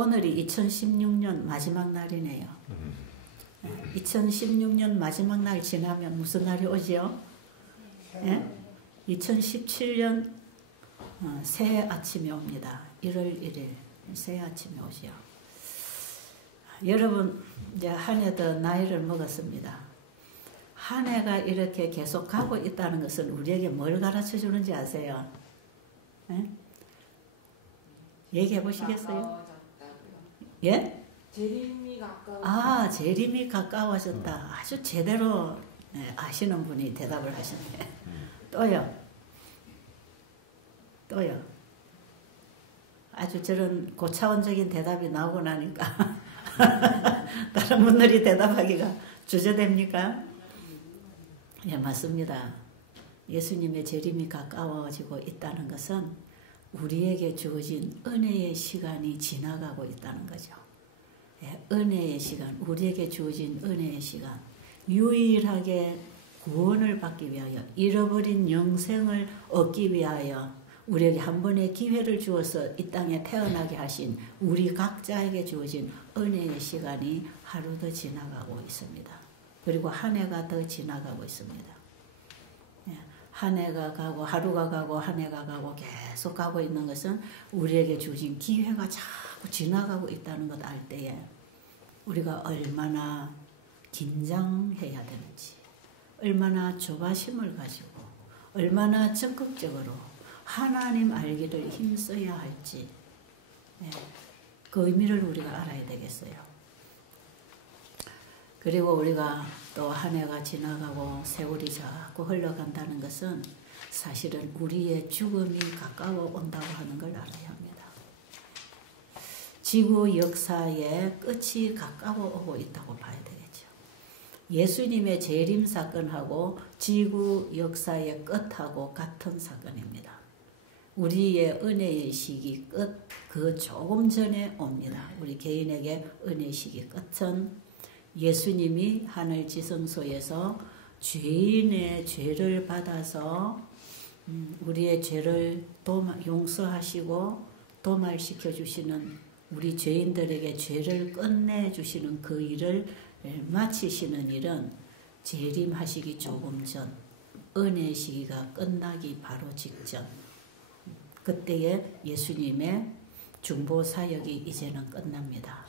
오늘이 2016년 마지막 날이네요. 2016년 마지막 날 지나면 무슨 날이 오지요? 예? 2017년 새해 아침이 옵니다. 1월 1일 새해 아침이 오지요. 여러분 이제 한 해 더 나이를 먹었습니다. 한 해가 이렇게 계속 가고 있다는 것은 우리에게 뭘 가르쳐 주는지 아세요? 예? 얘기해 보시겠어요? 예? 재림이 가까워. 아, 재림이 가까워졌다. 아주 제대로 아시는 분이 대답을 하셨네. 또요. 또요. 아주 저런 고차원적인 대답이 나오고 나니까 다른 분들이 대답하기가 주저됩니까? 예, 맞습니다. 예수님의 재림이 가까워지고 있다는 것은 우리에게 주어진 은혜의 시간이 지나가고 있다는 거죠. 예, 은혜의 시간, 우리에게 주어진 은혜의 시간, 유일하게 구원을 받기 위하여, 잃어버린 영생을 얻기 위하여 우리에게 한 번의 기회를 주어서 이 땅에 태어나게 하신 우리 각자에게 주어진 은혜의 시간이 하루 더 지나가고 있습니다. 그리고 한 해가 더 지나가고 있습니다. 예, 한 해가 가고 하루가 가고 한 해가 가고 계속 가고 있는 것은 우리에게 주어진 기회가 자꾸 지나가고 있다는 것 알 때에 우리가 얼마나 긴장해야 되는지, 얼마나 조바심을 가지고 얼마나 적극적으로 하나님 알기를 힘써야 할지, 그 의미를 우리가 알아야 되겠어요. 그리고 우리가 또 한 해가 지나가고 세월이 자꾸 흘러간다는 것은 사실은 우리의 죽음이 가까워 온다고 하는 걸 알아야 합니다. 지구 역사의 끝이 가까워 오고 있다고 봐야 되겠죠. 예수님의 재림 사건하고 지구 역사의 끝하고 같은 사건입니다. 우리의 은혜의 시기 끝, 그 조금 전에 옵니다. 우리 개인에게 은혜의 시기 끝은 예수님이 하늘 지성소에서 죄인의 죄를 받아서 우리의 죄를 용서하시고 도말시켜 주시는, 우리 죄인들에게 죄를 끝내주시는 그 일을 마치시는 일은 재림하시기 조금 전, 은혜의 시기가 끝나기 바로 직전, 그때에 예수님의 중보사역이 이제는 끝납니다.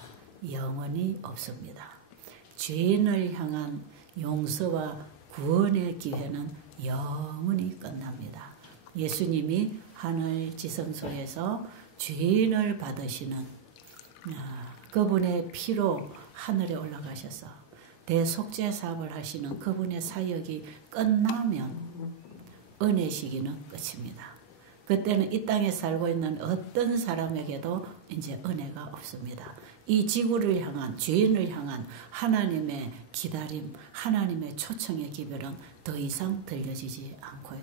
영원히 없습니다. 죄인을 향한 용서와 구원의 기회는 영원히 끝납니다. 예수님이 하늘 지성소에서 죄인을 받으시는 그분의 피로 하늘에 올라가셔서 대속죄 사업을 하시는 그분의 사역이 끝나면 은혜 시기는 끝입니다. 그때는 이 땅에 살고 있는 어떤 사람에게도 이제 은혜가 없습니다. 이 지구를 향한, 죄인을 향한 하나님의 기다림, 하나님의 초청의 기별은 더 이상 들려지지 않고요.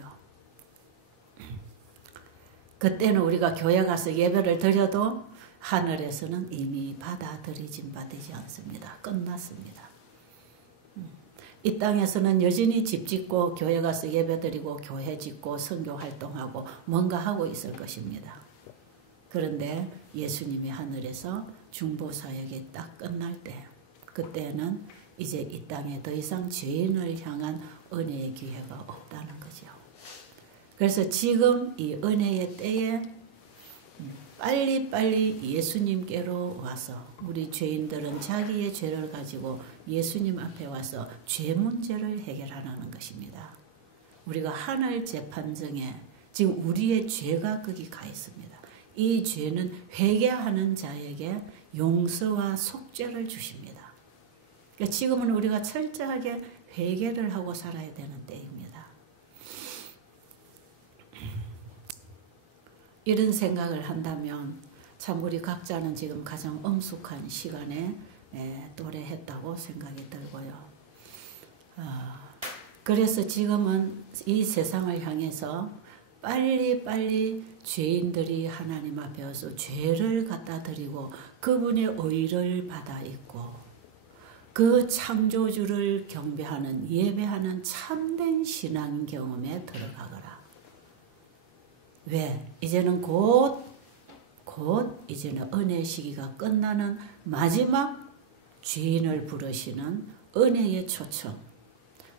그때는 우리가 교회 가서 예배를 드려도 하늘에서는 이미 받아들이지 않습니다. 끝났습니다. 이 땅에서는 여전히 집 짓고 교회 가서 예배 드리고 교회 짓고 선교 활동하고 뭔가 하고 있을 것입니다. 그런데 예수님이 하늘에서 중보사역이 딱 끝날 때, 그때는 이제 이 땅에 더 이상 죄인을 향한 은혜의 기회가 없다는 거죠. 그래서 지금 이 은혜의 때에 빨리빨리 예수님께로 와서, 우리 죄인들은 자기의 죄를 가지고 예수님 앞에 와서 죄 문제를 해결하라는 것입니다. 우리가 하늘 재판정에 지금 우리의 죄가 거기 가 있습니다. 이 죄는 회개하는 자에게 용서와 속죄를 주십니다. 그러니까 지금은 우리가 철저하게 회개를 하고 살아야 되는 때입니다. 이런 생각을 한다면 참 우리 각자는 지금 가장 엄숙한 시간에 도래했다고 생각이 들고요. 그래서 지금은 이 세상을 향해서 빨리빨리 죄인들이 하나님 앞에 와서 죄를 갖다 드리고 그분의 의를 받아 입고 그 창조주를 경배하는, 예배하는 참된 신앙 경험에 들어가거라. 왜? 이제는 곧 곧 이제는 은혜의 시기가 끝나는 마지막 죄인을 부르시는 은혜의 초청.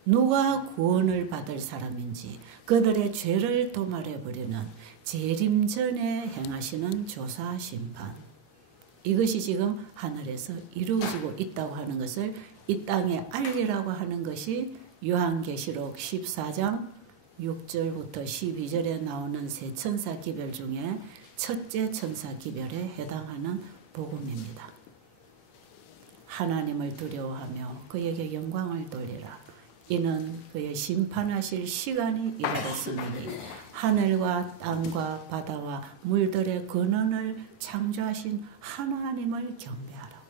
누가 구원을 받을 사람인지 그들의 죄를 도말해버리는 재림 전에 행하시는 조사 심판. 이것이 지금 하늘에서 이루어지고 있다고 하는 것을 이 땅에 알리라고 하는 것이 요한계시록 14장 6절부터 12절에 나오는 세 천사 기별 중에 첫째 천사 기별에 해당하는 복음입니다. 하나님을 두려워하며 그에게 영광을 돌리라. 이는 그의 심판하실 시간이 이르렀으니 하늘과 땅과 바다와 물들의 근원을 창조하신 하나님을 경배하라고.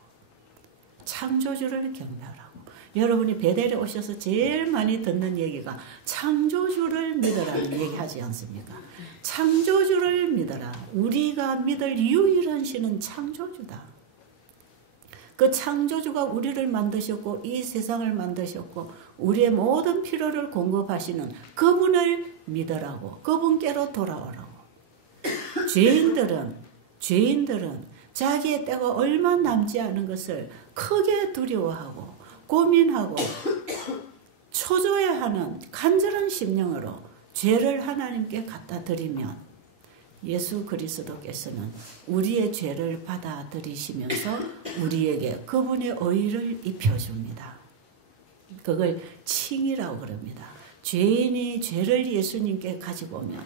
창조주를 경배하라고. 여러분이 베델에 오셔서 제일 많이 듣는 얘기가 창조주를 믿으라는 얘기 하지 않습니까? 창조주를 믿어라. 우리가 믿을 유일한 신은 창조주다. 그 창조주가 우리를 만드셨고 이 세상을 만드셨고 우리의 모든 필요를 공급하시는 그분을 믿으라고. 그분께로 돌아오라고. 죄인들은 자기의 때가 얼마 남지 않은 것을 크게 두려워하고 고민하고 초조해하는 간절한 심령으로 죄를 하나님께 갖다 드리면 예수 그리스도께서는 우리의 죄를 받아들이시면서 우리에게 그분의 의를 입혀줍니다. 그걸 칭이라고 그럽니다. 죄인이 죄를 예수님께 가지고 오면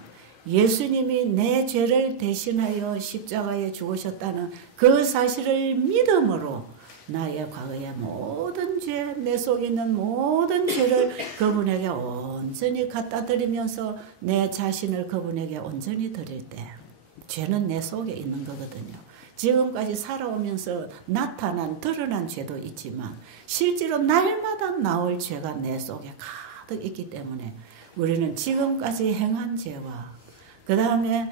예수님이 내 죄를 대신하여 십자가에 죽으셨다는 그 사실을 믿음으로 나의 과거의 모든 죄, 내 속에 있는 모든 죄를 그분에게 온전히 갖다 드리면서 내 자신을 그분에게 온전히 드릴 때 죄는 내 속에 있는 거거든요. 지금까지 살아오면서 나타난 드러난 죄도 있지만 실제로 날마다 나올 죄가 내 속에 가득 있기 때문에 우리는 지금까지 행한 죄와 그 다음에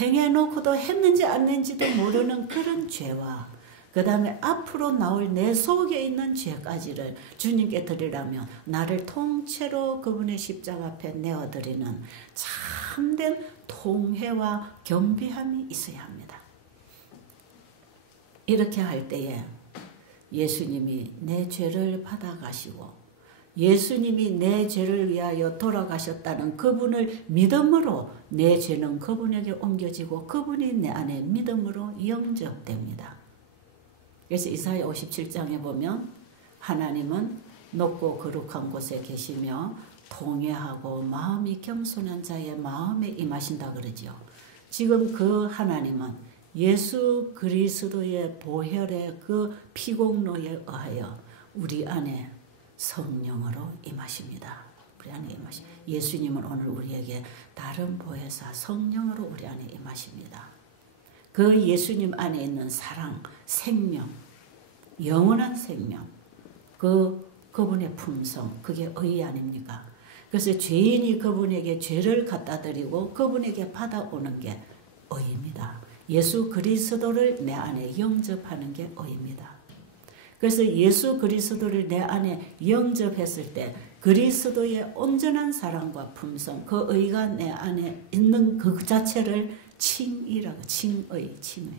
행해놓고도 했는지 안 했는지도 모르는 그런 죄와 그 다음에 앞으로 나올 내 속에 있는 죄까지를 주님께 드리려면 나를 통째로 그분의 십자가 앞에 내어드리는 참된 통회와 겸비함이 있어야 합니다. 이렇게 할 때에 예수님이 내 죄를 받아가시고 예수님이 내 죄를 위하여 돌아가셨다는 그분을 믿음으로 내 죄는 그분에게 옮겨지고 그분이 내 안에 믿음으로 영접됩니다. 그래서 이사야 57장에 보면 하나님은 높고 거룩한 곳에 계시며 통회하고 마음이 겸손한 자의 마음에 임하신다 그러죠. 지금 그 하나님은 예수 그리스도의 보혈의 그 피공로에 의하여 우리 안에 성령으로 임하십니다. 우리 안에 임하십니다. 예수님은 오늘 우리에게 다른 보혜사 성령으로 우리 안에 임하십니다. 그 예수님 안에 있는 사랑, 생명, 영원한 생명, 그분의 품성, 그게 의 아닙니까? 그래서 죄인이 그분에게 죄를 갖다 드리고 그분에게 받아오는 게 의입니다. 예수 그리스도를 내 안에 영접하는 게 의입니다. 그래서 예수 그리스도를 내 안에 영접했을 때 그리스도의 온전한 사랑과 품성, 그 의가 내 안에 있는 그 자체를 칭의라고, 칭의.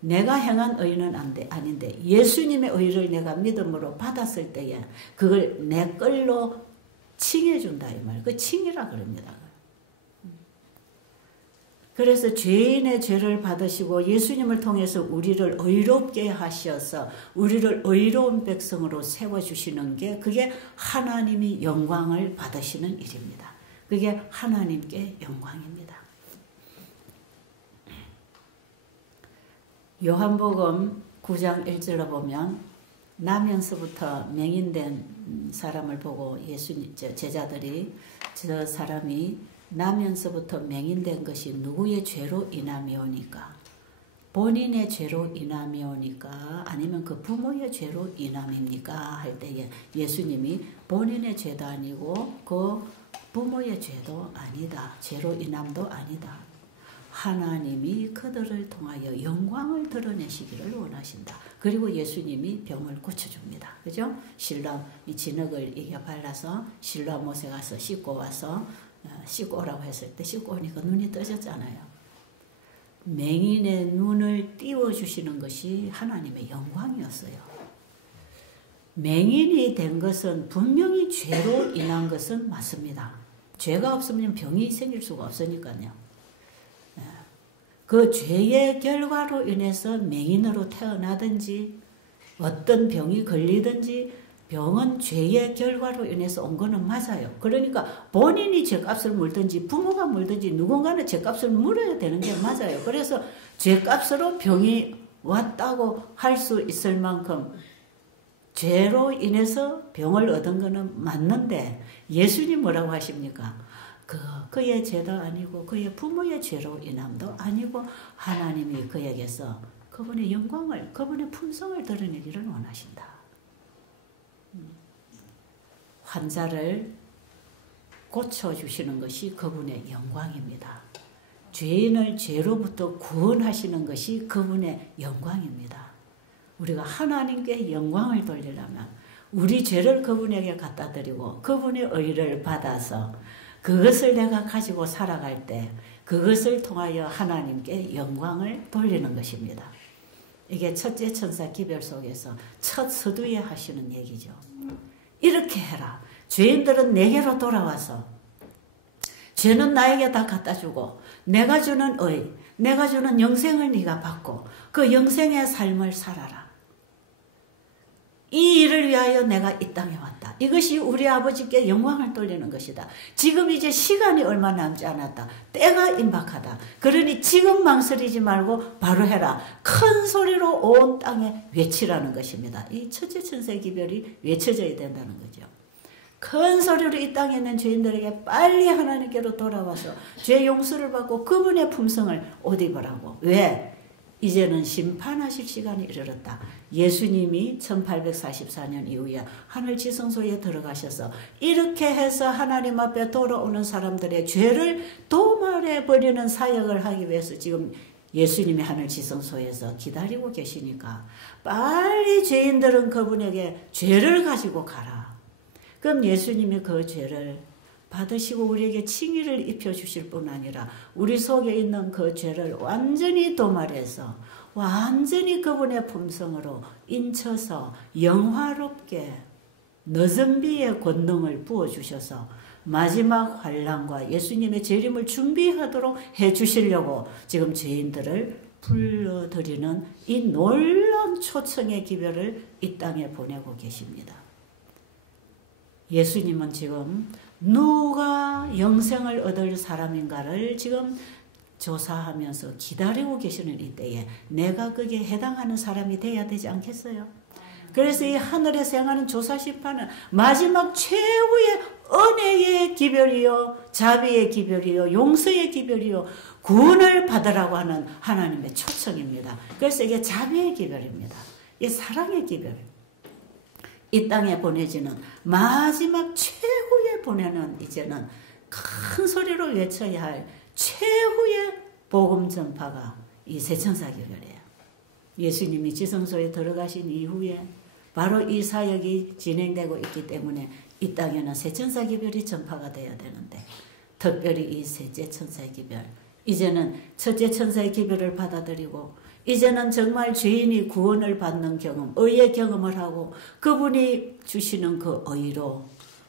내가 행한 의는 아닌데 예수님의 의를 내가 믿음으로 받았을 때에 그걸 내 걸로 칭해준다 이 말. 그 칭이라 그럽니다. 그래서 죄인의 죄를 받으시고 예수님을 통해서 우리를 의롭게 하셔서 우리를 의로운 백성으로 세워주시는 게 그게 하나님이 영광을 받으시는 일입니다. 그게 하나님께 영광입니다. 요한복음 9장 1절로 보면 나면서부터 맹인된 사람을 보고 제자들이 저 사람이 나면서부터 맹인된 것이 누구의 죄로 인함이오니까 본인의 죄로 인함이오니까 아니면 그 부모의 죄로 인함입니까 할 때에 예수님이 본인의 죄도 아니고 그 부모의 죄도 아니다. 죄로 인함도 아니다. 하나님이 그들을 통하여 영광을 드러내시기를 원하신다. 그리고 예수님이 병을 고쳐줍니다. 그죠? 실로암 진흙을 이게 발라서 실로암 못에 가서 씻고 와서 씻고 오라고 했을 때 씻고 오니까 눈이 떠졌잖아요. 맹인의 눈을 띄워주시는 것이 하나님의 영광이었어요. 맹인이 된 것은 분명히 죄로 인한 것은 맞습니다. 죄가 없으면 병이 생길 수가 없으니까요. 그 죄의 결과로 인해서 맹인으로 태어나든지 어떤 병이 걸리든지 병은 죄의 결과로 인해서 온 거는 맞아요. 그러니까 본인이 죄값을 물든지 부모가 물든지 누군가는 죄값을 물어야 되는 게 맞아요. 그래서 죄값으로 병이 왔다고 할 수 있을 만큼 죄로 인해서 병을 얻은 거는 맞는데 예수님 뭐라고 하십니까? 그의 죄도 아니고 그의 부모의 죄로 인함도 아니고 하나님이 그에게서 그분의 영광을, 그분의 품성을 드러내기를 원하신다. 환자를 고쳐주시는 것이 그분의 영광입니다. 죄인을 죄로부터 구원하시는 것이 그분의 영광입니다. 우리가 하나님께 영광을 돌리려면 우리 죄를 그분에게 갖다 드리고 그분의 의를 받아서 그것을 내가 가지고 살아갈 때 그것을 통하여 하나님께 영광을 돌리는 것입니다. 이게 첫째 천사 기별 속에서 첫 서두에 하시는 얘기죠. 이렇게 해라. 죄인들은 내게로 돌아와서 죄는 나에게 다 갖다 주고 내가 주는 의, 내가 주는 영생을 네가 받고 그 영생의 삶을 살아라. 이 일을 위하여 내가 이 땅에 왔다. 이것이 우리 아버지께 영광을 돌리는 것이다. 지금 이제 시간이 얼마 남지 않았다. 때가 임박하다. 그러니 지금 망설이지 말고 바로 해라. 큰 소리로 온 땅에 외치라는 것입니다. 이 첫째 천사의 기별이 외쳐져야 된다는 거죠. 큰 소리로 이 땅에 있는 죄인들에게 빨리 하나님께로 돌아와서 죄 용서를 받고 그분의 품성을 옷 입으라고. 왜? 이제는 심판하실 시간이 이르렀다. 예수님이 1844년 이후에 하늘 지성소에 들어가셔서 이렇게 해서 하나님 앞에 돌아오는 사람들의 죄를 도말해버리는 사역을 하기 위해서 지금 예수님이 하늘 지성소에서 기다리고 계시니까 빨리 죄인들은 그분에게 죄를 가지고 가라. 그럼 예수님이 그 죄를 받으시고 우리에게 칭의를 입혀주실 뿐 아니라 우리 속에 있는 그 죄를 완전히 도말해서 완전히 그분의 품성으로 인쳐서 영화롭게 늦은 비의 권능을 부어주셔서 마지막 환난과 예수님의 재림을 준비하도록 해주시려고 지금 죄인들을 불러들이는 이 놀라운 초청의 기별을 이 땅에 보내고 계십니다. 예수님은 지금 누가 영생을 얻을 사람인가를 지금 조사하면서 기다리고 계시는 이때에 내가 거기에 해당하는 사람이 돼야 되지 않겠어요? 그래서 이 하늘에서 행하는 조사심판은 마지막 최후의 은혜의 기별이요, 자비의 기별이요, 용서의 기별이요, 구원을 받으라고 하는 하나님의 초청입니다. 그래서 이게 자비의 기별입니다. 이게 사랑의 기별. 이 땅에 보내지는 마지막 최후에 보내는 이제는 큰 소리로 외쳐야 할 최후의 복음 전파가 이 세천사기별이에요. 예수님이 지성소에 들어가신 이후에 바로 이 사역이 진행되고 있기 때문에 이 땅에는 세천사기별이 전파가 되어야 되는데 특별히 이 셋째 천사의 기별, 이제는 첫째 천사의 기별을 받아들이고 이제는 정말 죄인이 구원을 받는 경험, 의의 경험을 하고 그분이 주시는 그 의로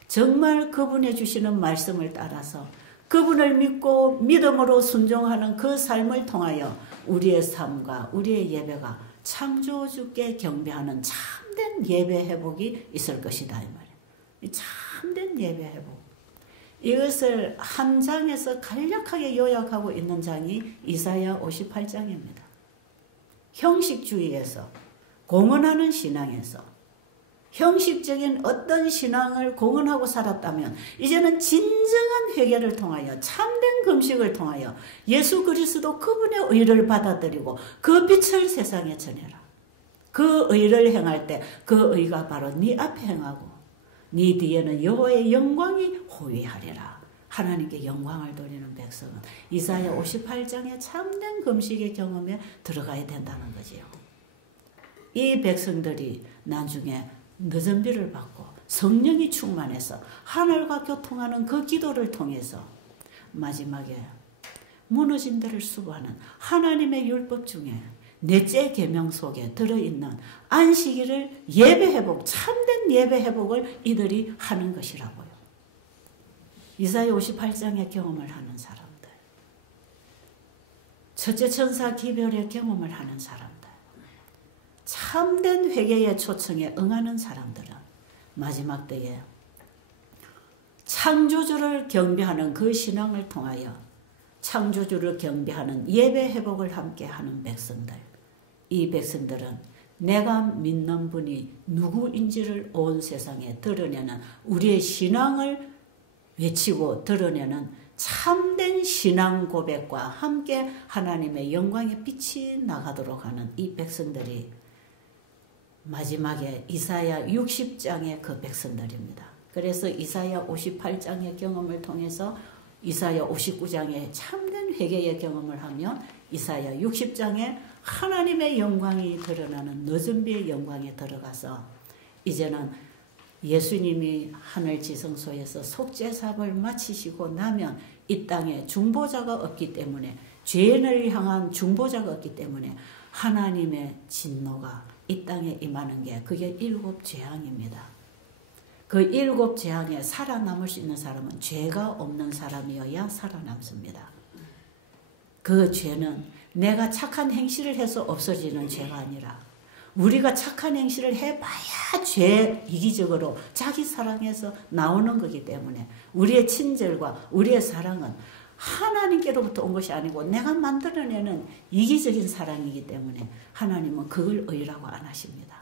정말 그분이 주시는 말씀을 따라서 그분을 믿고 믿음으로 순종하는 그 삶을 통하여 우리의 삶과 우리의 예배가 창조주께 경배하는 참된 예배 회복이 있을 것이다 이 말이에요. 참된 예배 회복. 이것을 한 장에서 간략하게 요약하고 있는 장이 이사야 58장입니다. 형식주의에서 공언하는 신앙에서 형식적인 어떤 신앙을 공언하고 살았다면 이제는 진정한 회개를 통하여 참된 금식을 통하여 예수 그리스도 그분의 의를 받아들이고 그 빛을 세상에 전해라. 그 의를 행할 때 그 의가 바로 네 앞에 행하고 네 뒤에는 여호와의 영광이 호위하리라. 하나님께 영광을 돌리는 백성은 이사야 58장의 참된 금식의 경험에 들어가야 된다는 거지요. 이 백성들이 나중에 늦은 비를 받고 성령이 충만해서 하늘과 교통하는 그 기도를 통해서 마지막에 무너진 데를 수고하는 하나님의 율법 중에 넷째 계명 속에 들어있는 안식일을 예배회복, 참된 예배회복을 이들이 하는 것이라고요. 이사야 58장의 경험을 하는 사람들, 첫째 천사 기별의 경험을 하는 사람들, 참된 회개의 초청에 응하는 사람들은 마지막 때에 창조주를 경배하는 그 신앙을 통하여 창조주를 경배하는 예배 회복을 함께 하는 백성들, 이 백성들은 내가 믿는 분이 누구인지를 온 세상에 드러내는, 우리의 신앙을 외치고 드러내는 참된 신앙 고백과 함께 하나님의 영광의 빛이 나가도록 하는 이 백성들이 마지막에 이사야 60장의 그 백성들입니다. 그래서 이사야 58장의 경험을 통해서 이사야 59장의 참된 회개의 경험을 하며 이사야 60장에 하나님의 영광이 드러나는 너준비의 영광에 들어가서 이제는 예수님이 하늘 지성소에서 속죄사업을 마치시고 나면 이 땅에 중보자가 없기 때문에, 죄인을 향한 중보자가 없기 때문에 하나님의 진노가 이 땅에 임하는 게 그게 7 재앙입니다. 그 7 재앙에 살아남을 수 있는 사람은 죄가 없는 사람이어야 살아남습니다. 그 죄는 내가 착한 행실을 해서 없어지는 죄가 아니라 우리가 착한 행실을 해봐야 죄 이기적으로 자기 사랑에서 나오는 거기 때문에 우리의 친절과 우리의 사랑은 하나님께로부터 온 것이 아니고 내가 만들어내는 이기적인 사랑이기 때문에 하나님은 그걸 의라고 안 하십니다.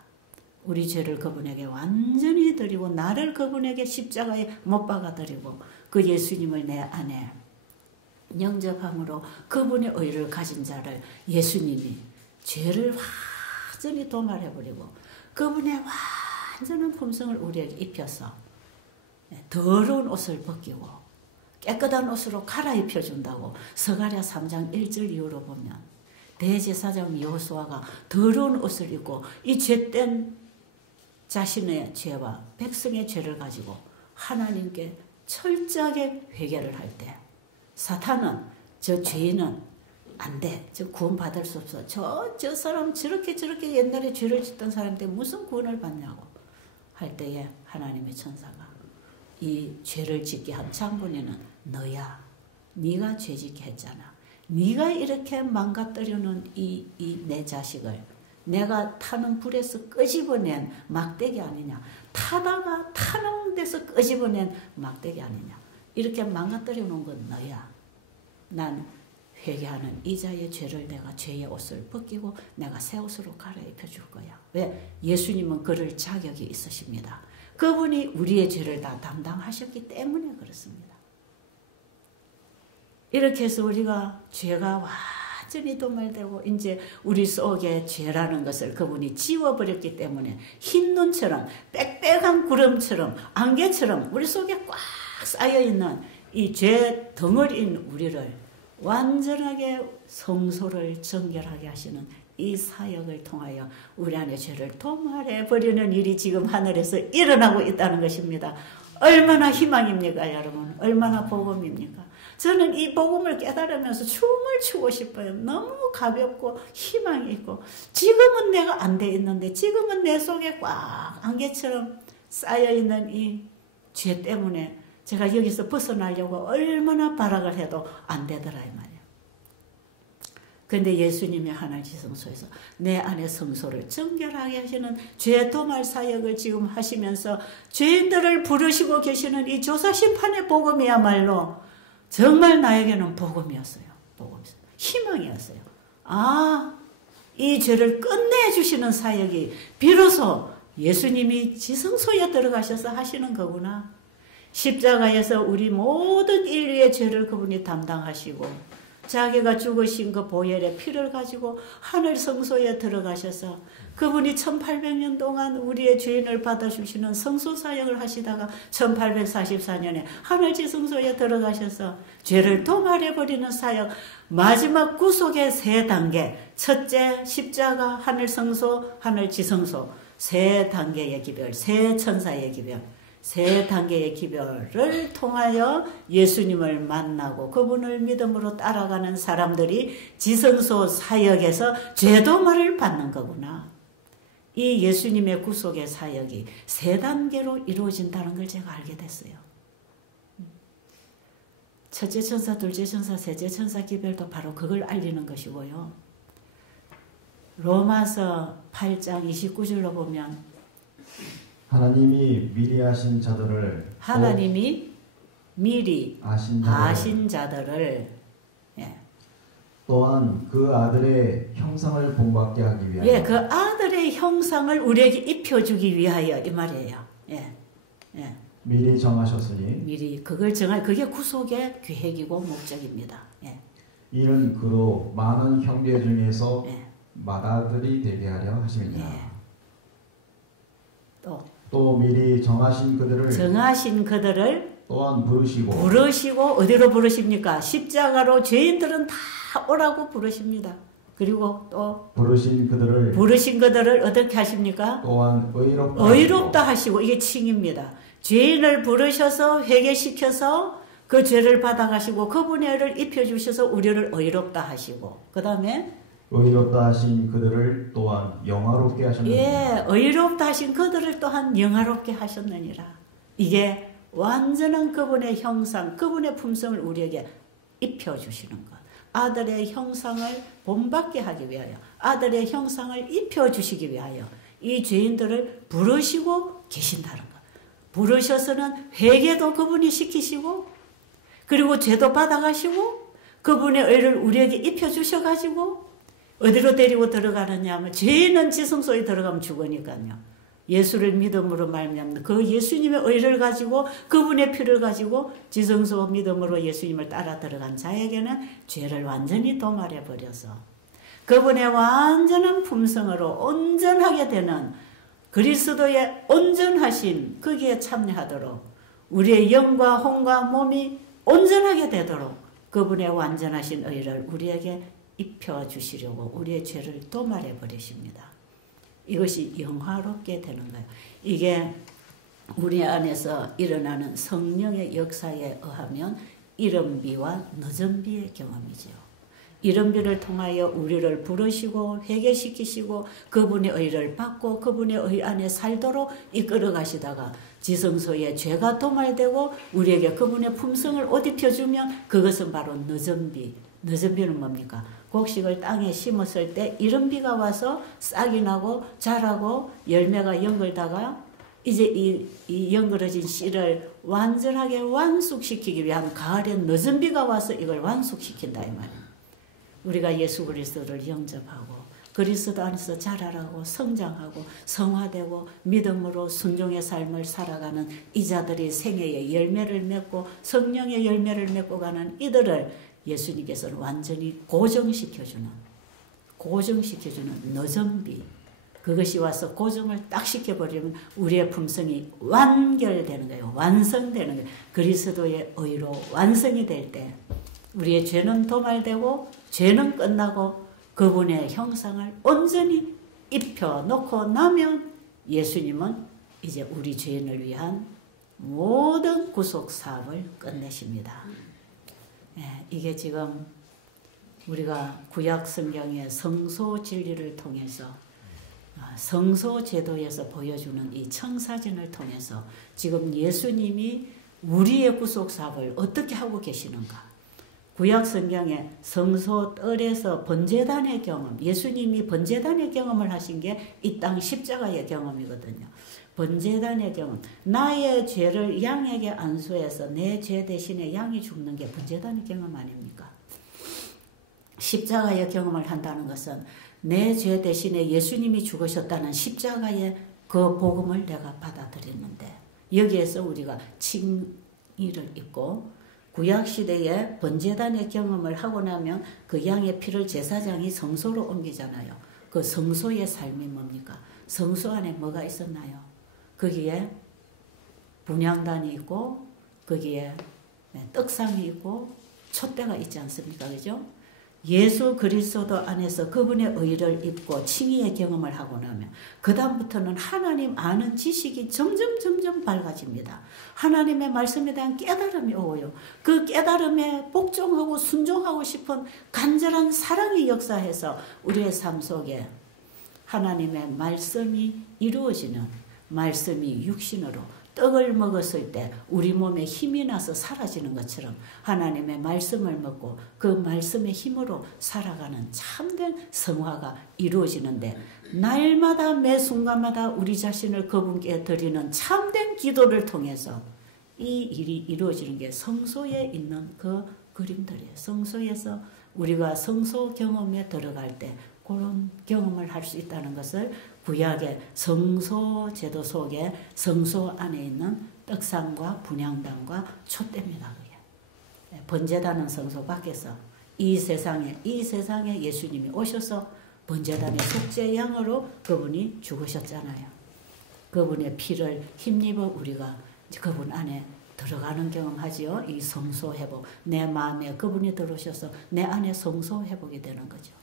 우리 죄를 그분에게 완전히 드리고 나를 그분에게 십자가에 못 박아 드리고 그 예수님을 내 안에 영접함으로 그분의 의를 가진 자를 예수님이 죄를 완전히 도말해버리고 그분의 완전한 품성을 우리에게 입혀서 더러운 옷을 벗기고 깨끗한 옷으로 갈아입혀준다고 스가랴 3장 1절 이후로 보면 대제사장 여호수아가 더러운 옷을 입고 이 죄된 자신의 죄와 백성의 죄를 가지고 하나님께 철저하게 회개를 할 때 사탄은 저 죄인은 안 돼. 저 구원받을 수 없어. 저 사람 저렇게 옛날에 죄를 짓던 사람한테 무슨 구원을 받냐고 할 때에 하나님의 천사가 이 죄를 짓게 한 장본인은 너야. 네가 죄 짓게 했잖아. 네가 이렇게 망가뜨려놓은 이 내 자식을 내가 타는 불에서 끄집어낸 막대기 아니냐. 타다가 타는 데서 끄집어낸 막대기 아니냐. 이렇게 망가뜨려 놓은 건 너야. 난 회개하는 이자의 죄를 내가 죄의 옷을 벗기고 내가 새 옷으로 갈아입혀 줄 거야. 왜? 예수님은 그럴 자격이 있으십니다. 그분이 우리의 죄를 다 담당하셨기 때문에 그렇습니다. 이렇게 해서 우리가 죄가 완전히 도말되고 이제 우리 속에 죄라는 것을 그분이 지워버렸기 때문에 흰 눈처럼 빽빽한 구름처럼 안개처럼 우리 속에 꽉 쌓여있는 이 죄 덩어리인 우리를 완전하게 성소를 정결하게 하시는 이 사역을 통하여 우리 안의 죄를 도말해버리는 일이 지금 하늘에서 일어나고 있다는 것입니다. 얼마나 희망입니까 여러분? 얼마나 복음입니까? 저는 이 복음을 깨달으면서 춤을 추고 싶어요. 너무 가볍고 희망이 있고 지금은 내가 안 돼 있는데 지금은 내 속에 꽉 안개처럼 쌓여있는 이 죄 때문에 제가 여기서 벗어나려고 얼마나 발악을 해도 안 되더라 이 말이에요. 그런데 예수님이 하늘 지성소에서 내 안에 성소를 정결하게 하시는 죄 도말 사역을 지금 하시면서 죄인들을 부르시고 계시는 이 조사심판의 복음이야말로 정말 나에게는 복음이었어요. 복음이었어요. 희망이었어요. 아, 이 죄를 끝내주시는 사역이 비로소 예수님이 지성소에 들어가셔서 하시는 거구나. 십자가에서 우리 모든 인류의 죄를 그분이 담당하시고 자기가 죽으신 그 보혈의 피를 가지고 하늘 성소에 들어가셔서 그분이 1800년 동안 우리의 죄인을 받아주시는 성소 사역을 하시다가 1844년에 하늘 지성소에 들어가셔서 죄를 도말해버리는 사역, 마지막 구속의 3단계, 첫째 십자가, 하늘 성소, 하늘 지성소, 3단계의 기별, 3천사의 기별. 세 단계의 기별을 통하여 예수님을 만나고 그분을 믿음으로 따라가는 사람들이 지성소 사역에서 죄도말을 받는 거구나. 이 예수님의 구속의 사역이 세 단계로 이루어진다는 걸 제가 알게 됐어요. 첫째 천사, 둘째 천사, 셋째 천사 기별도 바로 그걸 알리는 것이고요. 로마서 8장 29절로 보면 하나님이 미리 아신 자들을 하나님이 미리 아신 자들을 또한 그 아들의 형상을 본받게 하기 위하여 그 아들의 형상을 우리에게 입혀주기 위하여 이 말이에요. 미리 정하셨으니 미리 그걸 정할 그게 구속의 계획이고 목적입니다. 이는 그로 많은 형제 중에서 맏아들이 되게 하려 하심이니라. 또 미리 정하신 그들을 또한 부르시고 어디로 부르십니까? 십자가로 죄인들은 다 오라고 부르십니다. 그리고 또 부르신 그들을 어떻게 하십니까? 또한 의롭다 하시고 이게 칭입니다. 죄인을 부르셔서 회개시켜서 그 죄를 받아가시고 그분의 의를 입혀주셔서 우리를 의롭다 하시고 그 다음에 의롭다 하신 그들을 또한 영화롭게 하셨느니라. 의롭다 하신 그들을 또한 영화롭게 하셨느니라. 이게 완전한 그분의 형상, 그분의 품성을 우리에게 입혀주시는 것. 아들의 형상을 본받게 하기 위하여, 아들의 형상을 입혀주시기 위하여 이 죄인들을 부르시고 계신다는 것. 부르셔서는 회개도 그분이 시키시고 그리고 죄도 받아가시고 그분의 의를 우리에게 입혀주셔가지고 어디로 데리고 들어가느냐 하면 죄는 지성소에 들어가면 죽으니까요. 예수를 믿음으로 말미암는 그 예수님의 의를 가지고 그분의 피를 가지고 지성소 믿음으로 예수님을 따라 들어간 자에게는 죄를 완전히 도말해 버려서 그분의 완전한 품성으로 온전하게 되는 그리스도의 온전하신 거기에 참여하도록 우리의 영과 혼과 몸이 온전하게 되도록 그분의 완전하신 의를 우리에게 입혀주시려고 우리의 죄를 도말해 버리십니다. 이것이 영화롭게 되는 거예요. 이게 우리 안에서 일어나는 성령의 역사에 의하면 이른비와 늦은비의 경험이죠. 이른비를 통하여 우리를 부르시고 회개시키시고 그분의 의를 받고 그분의 의 안에 살도록 이끌어 가시다가 지성소에 죄가 도말되고 우리에게 그분의 품성을 옷 입혀주면 그것은 바로 늦은비. 늦은비는 뭡니까? 곡식을 땅에 심었을 때 이른 비가 와서 싹이 나고 자라고 열매가 연글다가 이제 이 연그러진 씨를 완전하게 완숙시키기 위한 가을에 늦은 비가 와서 이걸 완숙시킨다 이 말이에요. 우리가 예수 그리스도를 영접하고 그리스도 안에서 자라라고 성장하고 성화되고 믿음으로 순종의 삶을 살아가는 이자들이 생애의 열매를 맺고 성령의 열매를 맺고 가는 이들을 예수님께서는 완전히 고정시켜주는 늦은 비 그것이 와서 고정을 딱 시켜버리면 우리의 품성이 완결되는 거예요. 완성되는 거예요. 그리스도의 의로 완성이 될 때 우리의 죄는 도말되고 죄는 끝나고 그분의 형상을 온전히 입혀놓고 나면 예수님은 이제 우리 죄인을 위한 모든 구속 사업을 끝내십니다. 이게 지금 우리가 구약 성경의 성소 진리를 통해서 성소 제도에서 보여주는 이 청사진을 통해서 지금 예수님이 우리의 구속 사업을 어떻게 하고 계시는가? 구약 성경의 성소 뜰에서 번제단의 경험, 예수님이 번제단의 경험을 하신 게 이 땅 십자가의 경험이거든요. 번제단의 경험, 나의 죄를 양에게 안수해서 내 죄 대신에 양이 죽는 게 번제단의 경험 아닙니까? 십자가의 경험을 한다는 것은 내 죄 대신에 예수님이 죽으셨다는 십자가의 그 복음을 내가 받아들였는데 여기에서 우리가 칭의를 입고 구약시대에 번제단의 경험을 하고 나면 그 양의 피를 제사장이 성소로 옮기잖아요. 그 성소의 삶이 뭡니까? 성소 안에 뭐가 있었나요? 거기에 분향단이 있고 거기에 떡상이 있고 촛대가 있지 않습니까? 그죠? 예수 그리스도 안에서 그분의 의를 입고 칭의의 경험을 하고 나면 그 다음부터는 하나님 아는 지식이 점점 밝아집니다. 하나님의 말씀에 대한 깨달음이 오고요. 그 깨달음에 복종하고 순종하고 싶은 간절한 사랑이 역사해서 우리의 삶 속에 하나님의 말씀이 이루어지는, 말씀이 육신으로 떡을 먹었을 때 우리 몸에 힘이 나서 사라지는 것처럼 하나님의 말씀을 먹고 그 말씀의 힘으로 살아가는 참된 성화가 이루어지는데, 날마다 매 순간마다 우리 자신을 그분께 드리는 참된 기도를 통해서 이 일이 이루어지는 게 성소에 있는 그 그림들이에요. 성소에서 우리가 성소 경험에 들어갈 때 그런 경험을 할 수 있다는 것을 구약의 성소 제도 속에 성소 안에 있는 떡상과 분향단과 촛대입니다. 그게 번제단은 성소 밖에서 이 세상에 예수님이 오셔서 번제단의 속죄 양으로 그분이 죽으셨잖아요. 그분의 피를 힘입어 우리가 그분 안에 들어가는 경험하지요. 이 성소 회복, 내 마음에 그분이 들어오셔서 내 안에 성소 회복이 되는 거죠.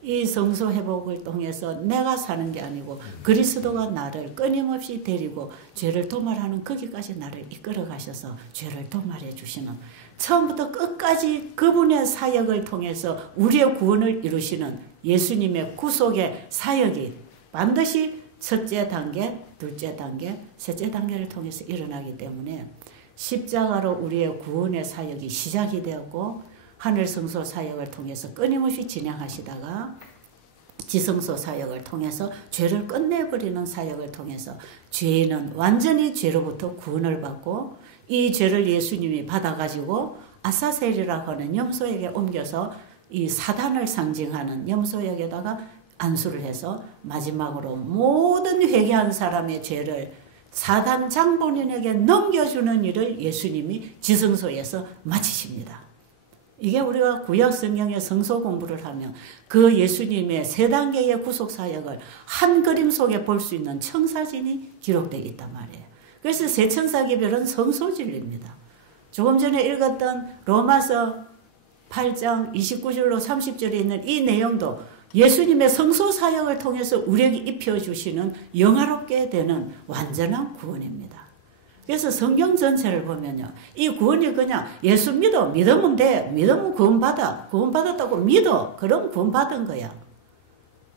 이 성소 회복을 통해서 내가 사는 게 아니고 그리스도가 나를 끊임없이 데리고 죄를 도말하는 거기까지 나를 이끌어 가셔서 죄를 도말해 주시는, 처음부터 끝까지 그분의 사역을 통해서 우리의 구원을 이루시는 예수님의 구속의 사역이 반드시 첫째 단계, 둘째 단계, 셋째 단계를 통해서 일어나기 때문에 십자가로 우리의 구원의 사역이 시작이 되었고, 하늘 성소 사역을 통해서 끊임없이 진행하시다가 지성소 사역을 통해서 죄를 끝내버리는 사역을 통해서 죄인은 완전히 죄로부터 구원을 받고, 이 죄를 예수님이 받아가지고 아사셀이라고 하는 염소에게 옮겨서 이 사단을 상징하는 염소에게다가 안수를 해서 마지막으로 모든 회개한 사람의 죄를 사단 장본인에게 넘겨주는 일을 예수님이 지성소에서 마치십니다. 이게 우리가 구약 성경의 성소 공부를 하면 그 예수님의 세 단계의 구속 사역을 한 그림 속에 볼 수 있는 청사진이 기록되어 있단 말이에요. 그래서 세 천사기별은 성소진리입니다. 조금 전에 읽었던 로마서 8장 29절로 30절에 있는 이 내용도 예수님의 성소 사역을 통해서 우리에게 입혀주시는 영화롭게 되는 완전한 구원입니다. 그래서 성경 전체를 보면요, 이 구원이 그냥 예수 믿으면 돼, 믿으면 구원받았다고 믿어, 그럼 구원받은 거야.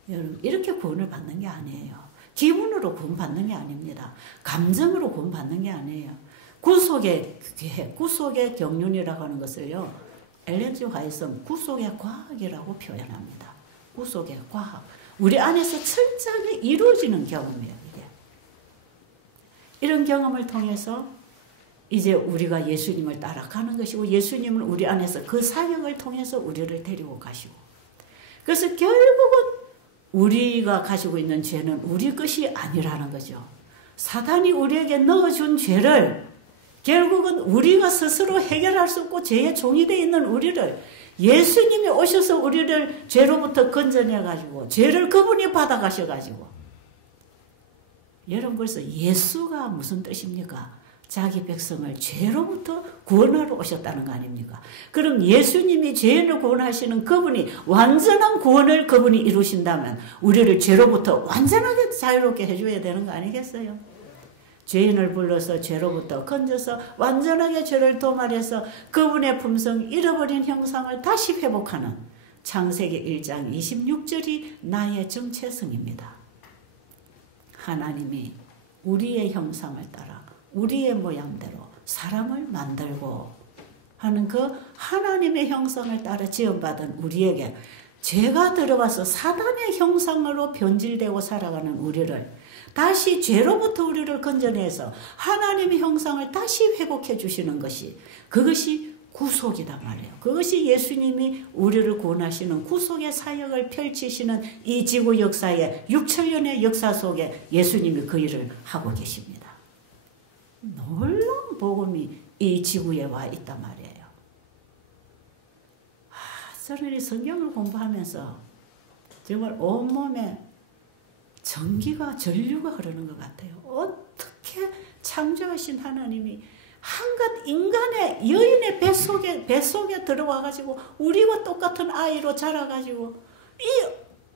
여러분, 이렇게 구원을 받는 게 아니에요. 기분으로 구원받는 게 아닙니다. 감정으로 구원받는 게 아니에요. 구속의 경륜이라고 하는 것을요, 엘렌 G 화이트는 구속의 과학이라고 표현합니다. 구속의 과학. 우리 안에서 철저하게 이루어지는 경험이에요. 이런 경험을 통해서 이제 우리가 예수님을 따라가는 것이고, 예수님은 우리 안에서 그 사역을 통해서 우리를 데리고 가시고, 그래서 결국은 우리가 가지고 있는 죄는 우리 것이 아니라는 거죠. 사단이 우리에게 넣어준 죄를 결국은 우리가 스스로 해결할 수 없고 죄의 종이 되어 있는 우리를 예수님이 오셔서 우리를 죄로부터 건져내가지고 죄를 그분이 받아가셔가지고, 여러분, 그래서 예수가 무슨 뜻입니까? 자기 백성을 죄로부터 구원하러 오셨다는 거 아닙니까? 그럼 예수님이 죄인을 구원하시는 그분이 완전한 구원을 그분이 이루신다면 우리를 죄로부터 완전하게 자유롭게 해줘야 되는 거 아니겠어요? 죄인을 불러서 죄로부터 건져서 완전하게 죄를 도말해서 그분의 품성 잃어버린 형상을 다시 회복하는 창세기 1장 26절이 나의 정체성입니다. 하나님이 우리의 형상을 따라 우리의 모양대로 사람을 만들고 하는 그 하나님의 형상을 따라 지음받은 우리에게 죄가 들어와서 사단의 형상으로 변질되고 살아가는 우리를 다시 죄로부터 우리를 건져내서 하나님의 형상을 다시 회복해 주시는 것이, 그것이 구속이단 말이에요. 그것이 예수님이 우리를 구원하시는 구속의 사역을 펼치시는 이 지구 역사의 6천년의 역사 속에 예수님이 그 일을 하고 계십니다. 놀라운 복음이 이 지구에 와 있단 말이에요. 저는 이 성경을 공부하면서 정말 온몸에 전류가 흐르는 것 같아요. 어떻게 창조하신 하나님이 한갓 인간의 여인의 뱃속에 들어와가지고 우리와 똑같은 아이로 자라가지고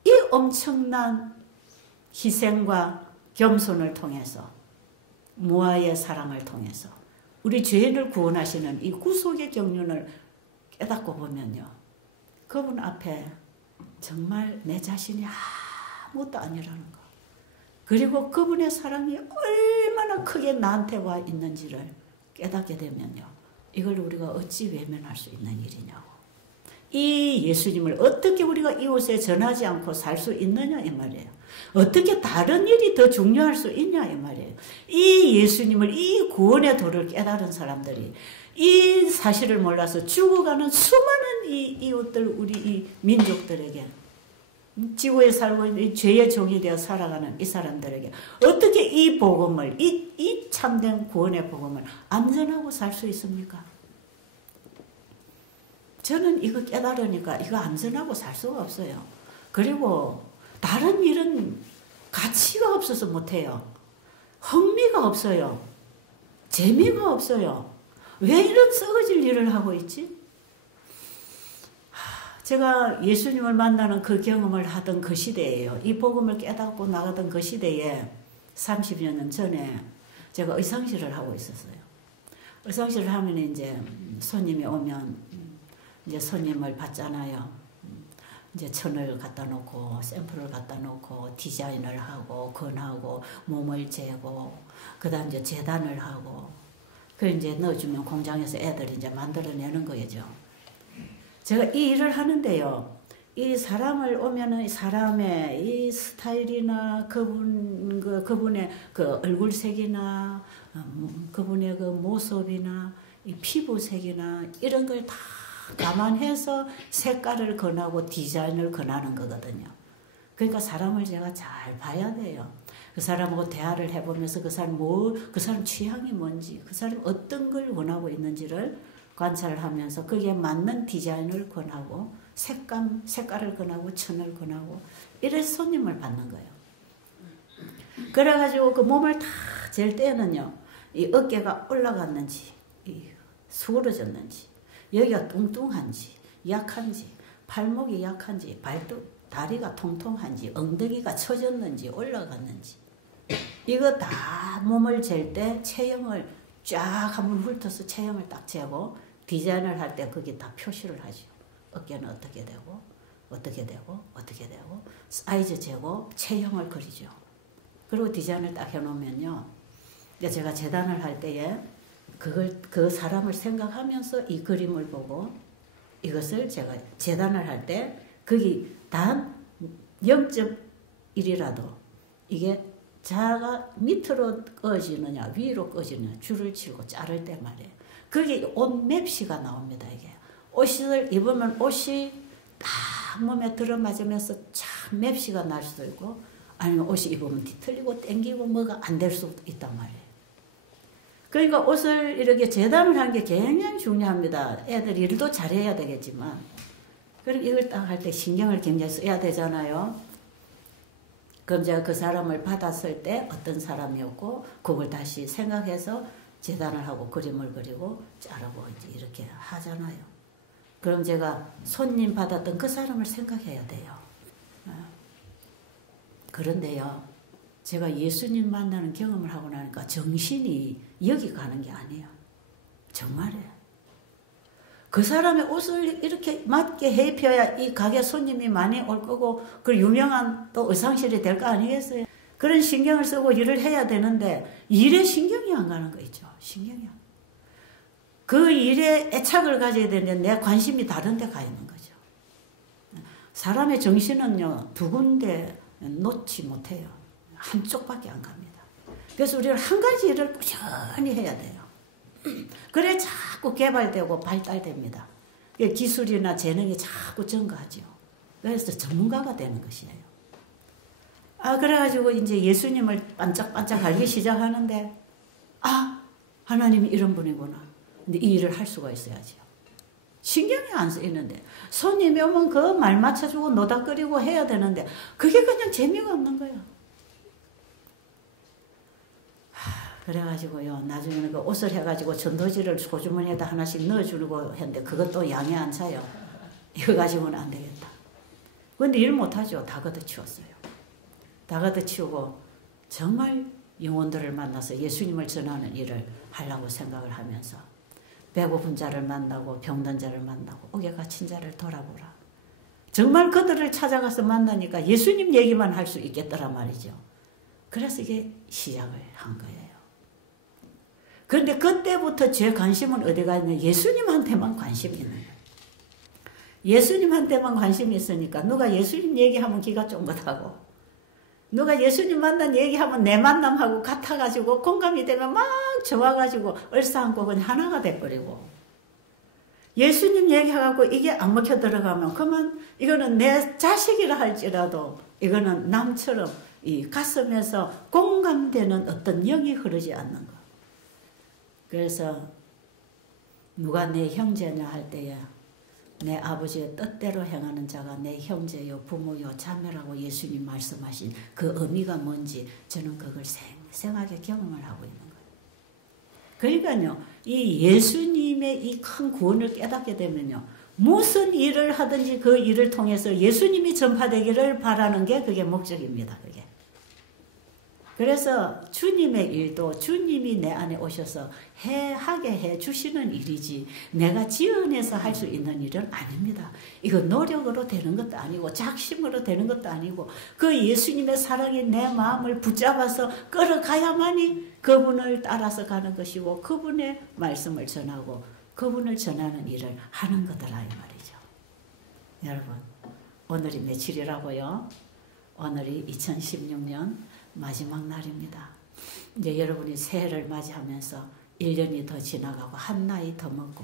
이 엄청난 희생과 겸손을 통해서 무아의 사랑을 통해서 우리 죄인을 구원하시는 이 구속의 경륜을 깨닫고 보면요. 그분 앞에 정말 내 자신이 아무것도 아니라는 거. 그리고 그분의 사랑이 얼마나 크게 나한테 와 있는지를 깨닫게 되면요. 이걸 우리가 어찌 외면할 수 있는 일이냐고. 이 예수님을 어떻게 우리가 이웃에 전하지 않고 살 수 있느냐 이 말이에요. 어떻게 다른 일이 더 중요할 수 있냐 이 말이에요. 이 예수님을 이 구원의 도를 깨달은 사람들이 이 사실을 몰라서 죽어가는 수많은 이 이웃들 우리 이 민족들에게 지구에 살고 있는 이 죄의 종이 되어 살아가는 이 사람들에게 어떻게 이 복음을 이 참된 구원의 복음을 안전하고 살 수 있습니까? 저는 이거 깨달으니까 이거 안전하고 살 수가 없어요. 그리고 다른 일은 가치가 없어서 못해요. 흥미가 없어요. 재미가 없어요. 왜 이런 썩어질 일을 하고 있지? 제가 예수님을 만나는 그 경험을 하던 그 시대예요. 이 복음을 깨닫고 나가던 그 시대에 30여 년 전에 제가 의상실을 하고 있었어요. 의상실을 하면 이제 손님이 오면 이제 손님을 받잖아요. 이제 천을 갖다 놓고 샘플을 갖다 놓고 디자인을 하고 건하고 몸을 재고 그다음 이제 재단을 하고 그 이제 넣어주면 공장에서 애들이 이제 만들어내는 거죠. 제가 이 일을 하는데요. 이 사람을 오면은 이 사람의 이 스타일이나 그분의 그 얼굴색이나 그분의 그 모습이나 이 피부색이나 이런 걸 다 감안해서 색깔을 권하고 디자인을 권하는 거거든요. 그러니까 사람을 제가 잘 봐야 돼요. 그 사람하고 대화를 해보면서 그 사람 취향이 뭔지, 그 사람이 어떤 걸 원하고 있는지를 관찰을 하면서 거기에 맞는 디자인을 권하고 색깔을 권하고 천을 권하고 이래서 손님을 받는 거예요. 그래가지고 그 몸을 다 잴 때는요. 이 어깨가 올라갔는지 수그러졌는지 여기가 뚱뚱한지 약한지 팔목이 약한지 다리가 통통한지 엉덩이가 처졌는지 올라갔는지 이거 다 몸을 잴 때 체형을 쫙 한번 훑어서 체형을 딱 재고 디자인을 할 때 거기 다 표시를 하죠. 어깨는 어떻게 되고 어떻게 되고 어떻게 되고 사이즈 재고 체형을 그리죠. 그리고 디자인을 딱 해놓으면요. 제가 재단을 할 때에 그 사람을 생각하면서 이 그림을 보고 이것을 제가 재단을 할 때 거기 단 0.1이라도 이게 자가 밑으로 꺼지느냐 위로 꺼지느냐 줄을 치고 자를 때 말이에요. 그게 옷 맵시가 나옵니다. 이게 옷을 입으면 옷이 딱 몸에 들어맞으면서 참 맵시가 날 수도 있고 아니면 옷이 입으면 뒤틀리고 땡기고 뭐가 안 될 수도 있단 말이에요. 그러니까 옷을 이렇게 재단을 하는 게 굉장히 중요합니다. 애들 일도 잘해야 되겠지만 그럼 이걸 딱 할 때 신경을 굉장히 써야 되잖아요. 그럼 제가 그 사람을 받았을 때 어떤 사람이었고 그걸 다시 생각해서 재단을 하고 그림을 그리고 자르고 이제 이렇게 하잖아요. 그럼 제가 손님 받았던 그 사람을 생각해야 돼요. 그런데요. 제가 예수님 만나는 경험을 하고 나니까 정신이 여기 가는 게 아니에요. 정말이에요. 그 사람의 옷을 이렇게 맞게 해 입혀야 이 가게 손님이 많이 올 거고 그 유명한 또 의상실이 될 거 아니겠어요? 그런 신경을 쓰고 일을 해야 되는데 일에 신경이 안 가는 거 있죠. 신경이 안. 그 일에 애착을 가져야 되는데 내 관심이 다른 데 가 있는 거죠. 사람의 정신은요. 두 군데 놓지 못해요. 한쪽밖에 안 갑니다. 그래서 우리는 한 가지 일을 꾸준히 해야 돼요. 그래 자꾸 개발되고 발달됩니다. 기술이나 재능이 자꾸 증가하죠. 그래서 전문가가 되는 것이에요. 그래가지고 이제 예수님을 반짝반짝 알기 시작하는데 하나님이 이런 분이구나. 근데 이 일을 할 수가 있어야죠. 신경이 안 쓰이는데 손님이 오면 그 말 맞춰주고 노닥거리고 해야 되는데 그게 그냥 재미가 없는 거예요. 그래가지고요, 나중에는 그 옷을 해가지고 전도지를 소주머니에다 하나씩 넣어주고 했는데 그것도 양이 안 차요. 이거 가지고는 안 되겠다. 근데 일 못하죠. 다 걷어치웠어요. 다 걷어치우고 정말 영혼들을 만나서 예수님을 전하는 일을 하려고 생각을 하면서 배고픈 자를 만나고 병든 자를 만나고 옥에 갇힌 자를 돌아보라. 정말 그들을 찾아가서 만나니까 예수님 얘기만 할 수 있겠더란 말이죠. 그래서 이게 시작을 한 거예요. 그런데 그때부터 제 관심은 어디가 있냐? 예수님한테만 관심이 있는 거예요. 예수님한테만 관심이 있으니까 누가 예수님 얘기하면 귀가 쫑긋하고 누가 예수님 만난 얘기하면 내 만남하고 같아가지고 공감이 되면 막 좋아가지고 얼싸안고 그냥 하나가 돼버리고 예수님 얘기해갖고 이게 안 먹혀 들어가면 그러면 이거는 내 자식이라 할지라도 이거는 남처럼 이 가슴에서 공감되는 어떤 영이 흐르지 않는 거. 그래서 누가 내 형제냐 할 때에 내 아버지의 뜻대로 행하는 자가 내 형제요 부모요 자매라고 예수님 말씀하신 그 의미가 뭔지 저는 그걸 생생하게 경험을 하고 있는 거예요. 그러니까요, 이 예수님의 이 큰 구원을 깨닫게 되면요, 무슨 일을 하든지 그 일을 통해서 예수님이 전파되기를 바라는 게 그게 목적입니다. 그게. 그래서 주님의 일도 주님이 내 안에 오셔서 하게 해주시는 일이지 내가 지어내서 할 수 있는 일은 아닙니다. 이거 노력으로 되는 것도 아니고 작심으로 되는 것도 아니고 그 예수님의 사랑이 내 마음을 붙잡아서 끌어가야만이 그분을 따라서 가는 것이고 그분의 말씀을 전하고 그분을 전하는 일을 하는 거더라 이 말이죠. 여러분, 오늘이 며칠이라고요? 오늘이 2016년 마지막 날입니다. 이제 여러분이 새해를 맞이하면서 1년이 더 지나가고 한 나이 더 먹고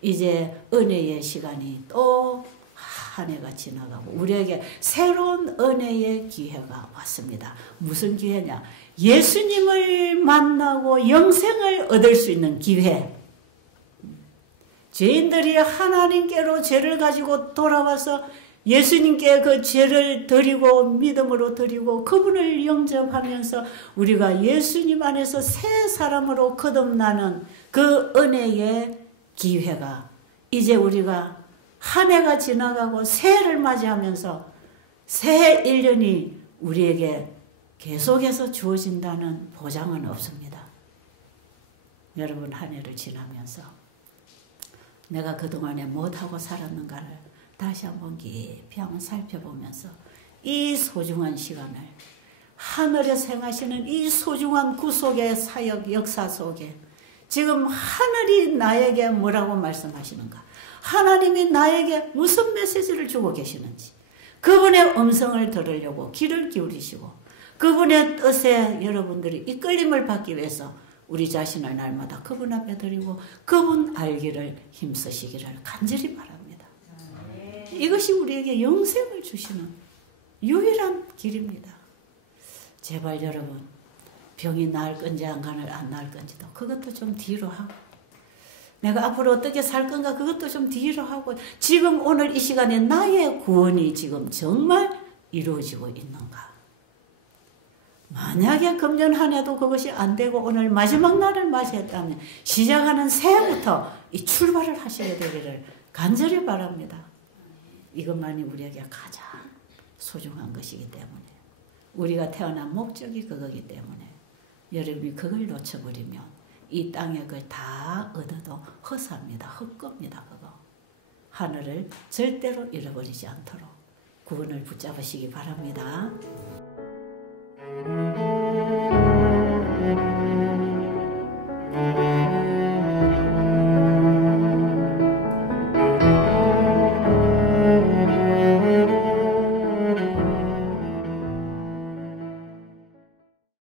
이제 은혜의 시간이 또 한 해가 지나가고 우리에게 새로운 은혜의 기회가 왔습니다. 무슨 기회냐? 예수님을 만나고 영생을 얻을 수 있는 기회. 죄인들이 하나님께로 죄를 가지고 돌아와서 예수님께 그 죄를 드리고 믿음으로 드리고 그분을 영접하면서 우리가 예수님 안에서 새 사람으로 거듭나는 그 은혜의 기회가 이제 우리가 한 해가 지나가고 새해를 맞이하면서 새해 1년이 우리에게 계속해서 주어진다는 보장은 없습니다. 여러분, 한 해를 지나면서 내가 그동안에 무엇하고 살았는가를 다시 한번 깊이 한번 살펴보면서 이 소중한 시간을 하늘에서 행하시는 이 소중한 구속의 사역 역사 속에 지금 하늘이 나에게 뭐라고 말씀하시는가? 하나님이 나에게 무슨 메시지를 주고 계시는지 그분의 음성을 들으려고 귀를 기울이시고 그분의 뜻에 여러분들이 이끌림을 받기 위해서 우리 자신을 날마다 그분 앞에 드리고 그분 알기를 힘쓰시기를 간절히 바랍니다. 이것이 우리에게 영생을 주시는 유일한 길입니다. 제발 여러분, 병이 나을 건지 안 나을 건지도 그것도 좀 뒤로 하고 내가 앞으로 어떻게 살 건가 그것도 좀 뒤로 하고 지금 오늘 이 시간에 나의 구원이 지금 정말 이루어지고 있는가? 만약에 금년 한 해도 그것이 안 되고 오늘 마지막 날을 맞이했다면 시작하는 새해부터 이 출발을 하셔야 되기를 간절히 바랍니다. 이것만이 우리에게 가장 소중한 것이기 때문에 우리가 태어난 목적이 그거기 때문에 여러분이 그걸 놓쳐버리면 이 땅에 그걸 다 얻어도 허사입니다. 헛겁니다. 그거. 하늘을 절대로 잃어버리지 않도록 구원을 붙잡으시기 바랍니다.